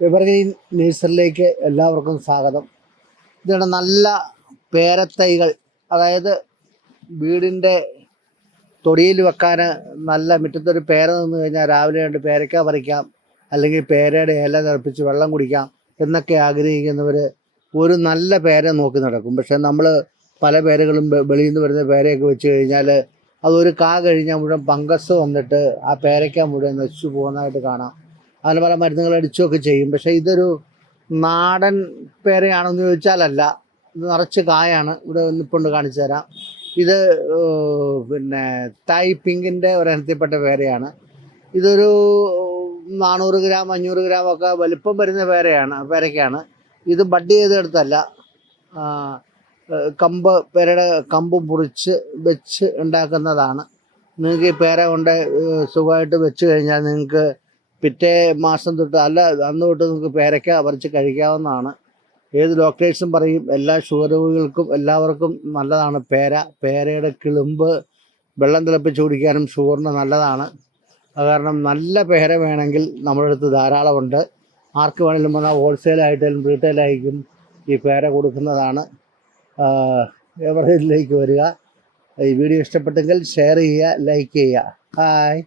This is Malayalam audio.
എവർഗ്രീൻ നേഴ്സറിയിലേക്ക് എല്ലാവർക്കും സ്വാഗതം. ഇതാണ് നല്ല പേരത്തൈകൾ, അതായത് വീടിൻ്റെ തൊടിയിൽ വെക്കാൻ നല്ല മുറ്റത്തൊരു പേര നിന്ന് കഴിഞ്ഞാൽ രാവിലെ രണ്ട് പേരയ്ക്ക പറിക്കാം, അല്ലെങ്കിൽ പേരയുടെ ഇല തിളപ്പിച്ച് വെള്ളം കുടിക്കാം എന്നൊക്കെ ആഗ്രഹിക്കുന്നവർ ഒരു നല്ല പേര നോക്കി നടക്കും. പക്ഷേ നമ്മൾ പല പേരകളും വെളിയിൽ നിന്ന് വരുന്ന പേരയൊക്കെ വെച്ച് കഴിഞ്ഞാൽ അതൊരു കാ കഴിഞ്ഞാൽ മുഴുവൻ ഫംഗസ് വന്നിട്ട് ആ പേരയ്ക്ക മുഴുവൻ നശിച്ചു പോകുന്നതായിട്ട് കാണാം. അതിന് പല മരുന്നുകൾ അടിച്ചുമൊക്കെ ചെയ്യും. പക്ഷേ ഇതൊരു നാടൻ പേരയാണെന്ന് ചോദിച്ചാലല്ല, ഇത് നിറച്ച് കായാണ്. ഇവിടെ നിൽപ്പുണ്ട്, കാണിച്ചു തരാം. ഇത് പിന്നെ തായ് പിങ്കിൻ്റെ ഒരിനത്തിൽപ്പെട്ട പേരയാണ്. ഇതൊരു 400 ഗ്രാം 500 ഗ്രാം ഒക്കെ വലിപ്പം വരുന്ന പേരയ്ക്കാണ്. ഇത് ബഡ് ചെയ്തെടുത്തല്ല, പേരയുടെ കമ്പ് മുറിച്ച് വെച്ച് ഉണ്ടാക്കുന്നതാണ്. നിങ്ങൾക്ക് ഈ പേര കൊണ്ട് സുഖമായിട്ട് വെച്ച് കഴിഞ്ഞാൽ നിങ്ങൾക്ക് പിറ്റേ മാസം തൊട്ട് അല്ല അന്ന് തൊട്ട് നിങ്ങൾക്ക് പേരയ്ക്ക പറിച്ച് കഴിക്കാവുന്നതാണ്. ഏത് ഡോക്ടേഴ്സും പറയും എല്ലാ ഷുഗർ രോഗികൾക്കും എല്ലാവർക്കും നല്ലതാണ് പേരയുടെ കിളുമ്പ് വെള്ളം തിളപ്പിച്ച് കുടിക്കാനും ഷുഗറിന് നല്ലതാണ്. അത് കാരണം നല്ല പേര വേണമെങ്കിൽ നമ്മുടെ അടുത്ത് ധാരാളമുണ്ട്. ആർക്ക് വേണമെങ്കിലും വന്നാൽ ഹോൾസെയിലായിട്ടും റീറ്റെയിലായിട്ടും ഈ പേര കൊടുക്കുന്നതാണ്. എവറേജിലേക്ക് വരിക. ഈ വീഡിയോ ഇഷ്ടപ്പെട്ടെങ്കിൽ ഷെയർ ചെയ്യുക, ലൈക്ക് ചെയ്യുക. ഹായ്.